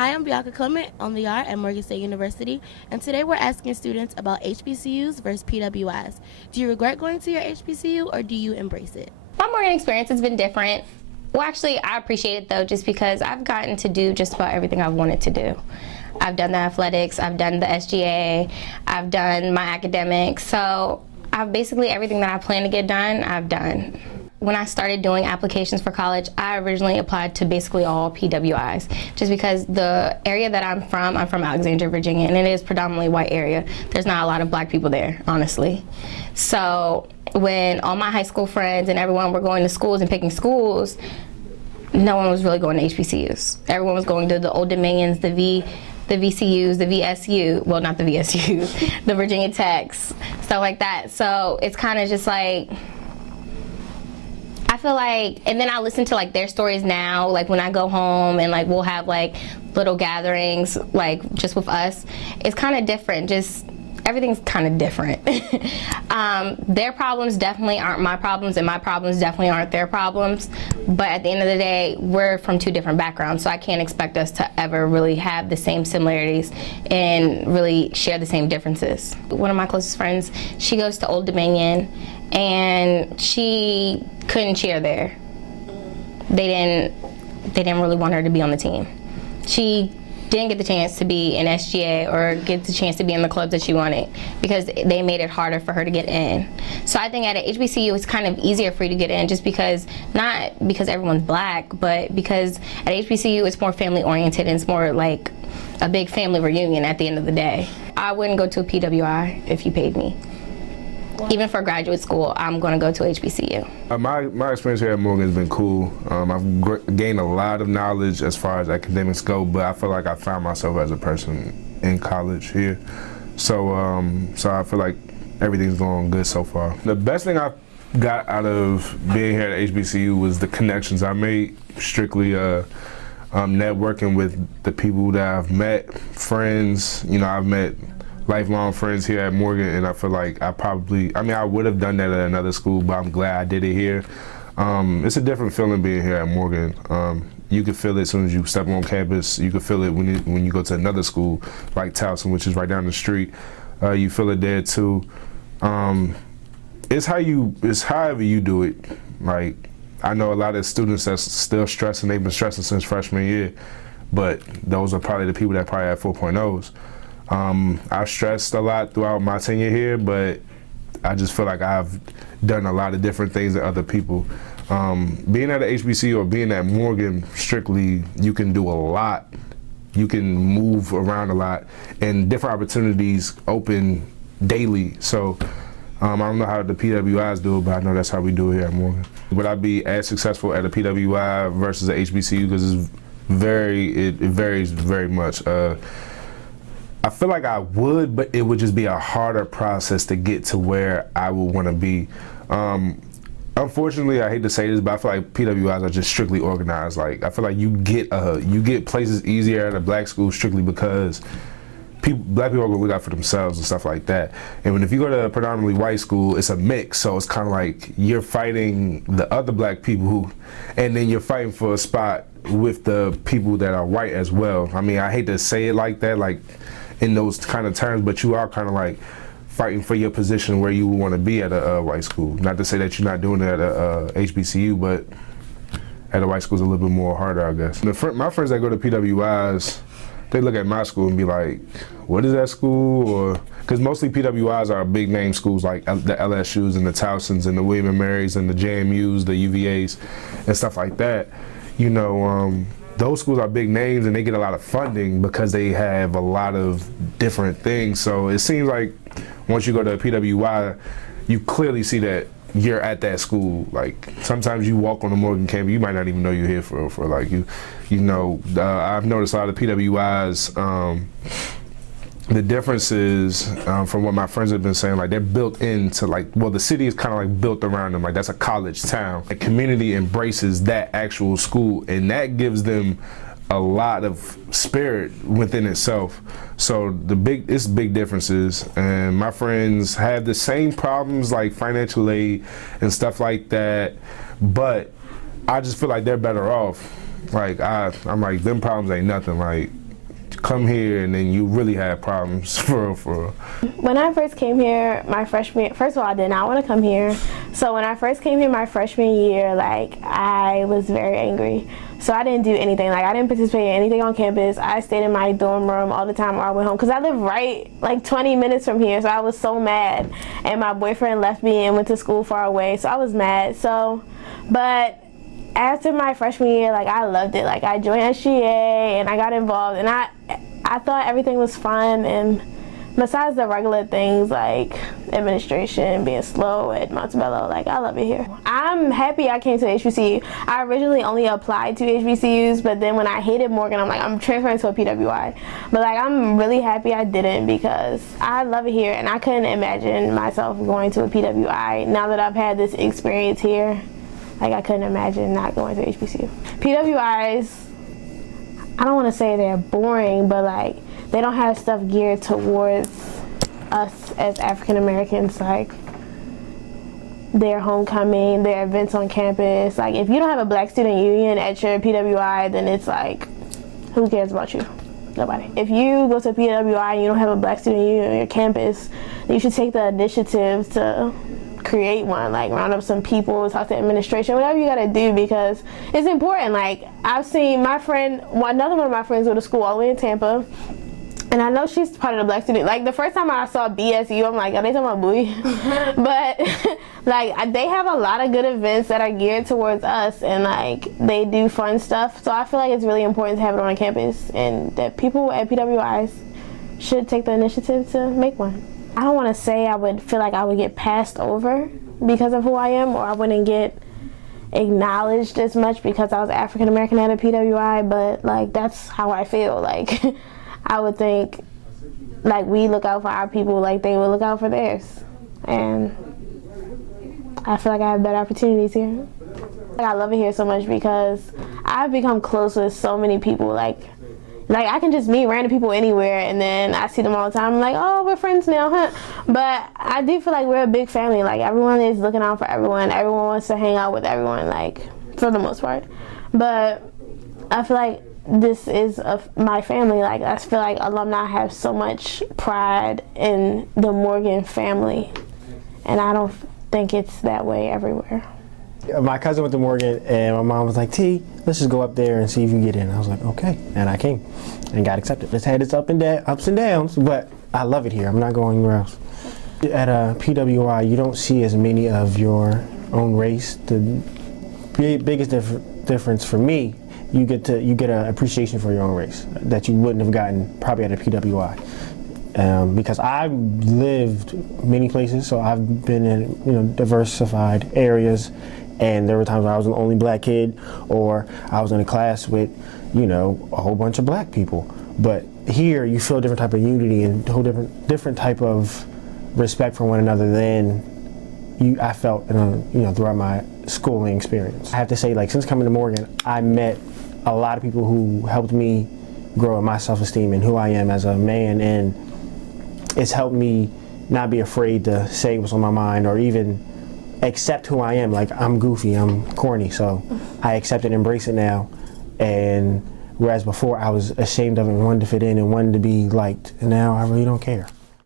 Hi, I'm Bianca Clement on the R at Morgan State University, and today we're asking students about HBCUs versus PWIs. Do you regret going to your HBCU or do you embrace it? My Morgan experience has been different. Well, actually, I appreciate it though, just because I've gotten to do just about everything I've wanted to do. I've done the athletics, I've done the SGA, I've done my academics, so I've basically everything that I plan to get done, I've done. When I started doing applications for college, I originally applied to basically all PWIs, just because the area that I'm from Alexandria, Virginia, and it is predominantly white area. There's not a lot of black people there, honestly. So when all my high school friends and everyone were going to schools and picking schools, no one was really going to HBCUs. Everyone was going to the Old Dominions, the VCUs, the VSU, well, not the VSU, the Virginia Techs, stuff like that. So it's kind of just like, I feel like, and then I listen to like their stories now, like when I go home and like we'll have like little gatherings, like just with us. It's kind of different, just everything's kind of different. Their problems definitely aren't my problems, and my problems definitely aren't their problems. But at the end of the day, we're from two different backgrounds, so I can't expect us to ever really have the same similarities and really share the same differences. One of my closest friends, she goes to Old Dominion, and she couldn't cheer there. They didn't really want her to be on the team. She didn't get the chance to be in SGA or get the chance to be in the clubs that she wanted because they made it harder for her to get in. So I think at a HBCU it's kind of easier for you to get in, just because, not because everyone's black, but because at HBCU it's more family oriented and it's more like a big family reunion at the end of the day. I wouldn't go to a PWI if you paid me. Even for graduate school, I'm going to go to HBCU. My experience here at Morgan has been cool. I've gained a lot of knowledge as far as academics go, but I feel like I found myself as a person in college here. So I feel like everything's going good so far. The best thing I got out of being here at HBCU was the connections I made, strictly networking with the people that I've met, friends. You know, I've met lifelong friends here at Morgan, and I feel like I would have done that at another school, but I'm glad I did it here. It's a different feeling being here at Morgan. You can feel it as soon as you step on campus. You can feel it when you go to another school like Towson, which is right down the street. You feel it there too. It's however you do it. Like, I know a lot of students that's still stressing. They've been stressing since freshman year, but those are probably the people that probably have 4.0s. I've stressed a lot throughout my tenure here, but I just feel like I've done a lot of different things than other people. Being at a HBCU or being at Morgan, strictly, you can do a lot. You can move around a lot, and different opportunities open daily. So I don't know how the PWIs do it, but I know that's how we do it here at Morgan. Would I be as successful at a PWI versus a HBCU? Because it varies very much. I feel like I would, but it would just be a harder process to get to where I would want to be. Unfortunately, I hate to say this, but I feel like PWIs are just strictly organized. Like, I feel like you get places easier at a black school strictly because black people are gonna look out for themselves and stuff like that. And if you go to a predominantly white school, it's a mix, so it's kind of like you're fighting the other black people, and then you're fighting for a spot with the people that are white as well. I mean, I hate to say it like that, like in those kind of terms, but you are kind of like fighting for your position where you want to be at a white school. Not to say that you're not doing it at a HBCU, but at a white school is a little bit more harder, I guess. My friends that go to PWIs, they look at my school and be like, what is that school? Or because mostly PWIs are big name schools like the LSUs and the Towsons and the William & Marys and the JMUs, the UVAs, and stuff like that. You know, those schools are big names and they get a lot of funding because they have a lot of different things. So it seems like once you go to a PWI, you clearly see that you're at that school. Like, sometimes you walk on the Morgan campus, you might not even know you're here for like you know. I've noticed a lot of PWIs. The difference is, from what my friends have been saying, like they're built into the city is kind of like built around them. Like, that's a college town. The community embraces that actual school, and that gives them a lot of spirit within itself. So it's big differences, and my friends have the same problems like financial aid and stuff like that, but I just feel like they're better off. Like, I'm like, them problems ain't nothing. Like, come here and then you really have problems for real, for real. When I first came here, first of all, I did not want to come here. So when I first came here my freshman year, like, I was very angry. So I didn't do anything. Like, I didn't participate in anything on campus. I stayed in my dorm room all the time or I went home. Because I live right, like, 20 minutes from here. So I was so mad. And my boyfriend left me and went to school far away. So I was mad. So, but after my freshman year, like, I loved it. Like, I joined SGA and I got involved. And I thought everything was fun. And besides the regular things like administration, being slow at Montebello, like, I love it here. I'm happy I came to HBCU. I originally only applied to HBCUs, but then when I hated Morgan, I'm like, I'm transferring to a PWI. But like, I'm really happy I didn't because I love it here and I couldn't imagine myself going to a PWI. Now that I've had this experience here, like, I couldn't imagine not going to HBCU. PWIs, I don't want to say they're boring, but like, they don't have stuff geared towards us as African Americans, like their homecoming, their events on campus. Like, if you don't have a Black Student Union at your PWI, then it's like, who cares about you? Nobody. If you go to PWI and you don't have a Black Student Union on your campus, then you should take the initiative to create one, like round up some people, talk to administration, whatever you gotta do, because it's important. Like, I've seen my friend, another one of my friends go to school all the way in Tampa, and I know she's part of the Black student. Like, the first time I saw BSU, I'm like, are they talking about Bowie? But like, they have a lot of good events that are geared towards us, and like, they do fun stuff. So I feel like it's really important to have it on campus, and that people at PWIs should take the initiative to make one. I don't want to say I would feel like I would get passed over because of who I am, or I wouldn't get acknowledged as much because I was African American at a PWI, but like, that's how I feel. Like, I would think, like, we look out for our people like they would look out for theirs. And I feel like I have better opportunities here. I love it here so much because I've become close with so many people. Like I can just meet random people anywhere and then I see them all the time. I'm like, oh, we're friends now, huh? But I do feel like we're a big family. Like, everyone is looking out for everyone. Everyone wants to hang out with everyone, like, for the most part. But I feel like this is my family. Like, I feel like alumni have so much pride in the Morgan family, and I don't think it's that way everywhere. My cousin went to Morgan, and my mom was like, T, let's just go up there and see if you can get in. I was like, okay, and I came and got accepted. It's had its ups and downs, but I love it here. I'm not going anywhere else. At a PWI, you don't see as many of your own race. The biggest difference for me, you get an appreciation for your own race that you wouldn't have gotten probably at a PWI. Because I've lived many places, so I've been in diversified areas, and there were times where I was the only Black kid, or I was in a class with a whole bunch of Black people. But here you feel a different type of unity and a whole different type of respect for one another than I felt throughout my schooling experience. I have to say, like, since coming to Morgan, I met a lot of people who helped me grow in my self-esteem and who I am as a man, and it's helped me not be afraid to say what's on my mind or even accept who I am. Like, I'm goofy, I'm corny, so I accept it and embrace it now. And whereas before I was ashamed of it and wanted to fit in and wanted to be liked, and now I really don't care.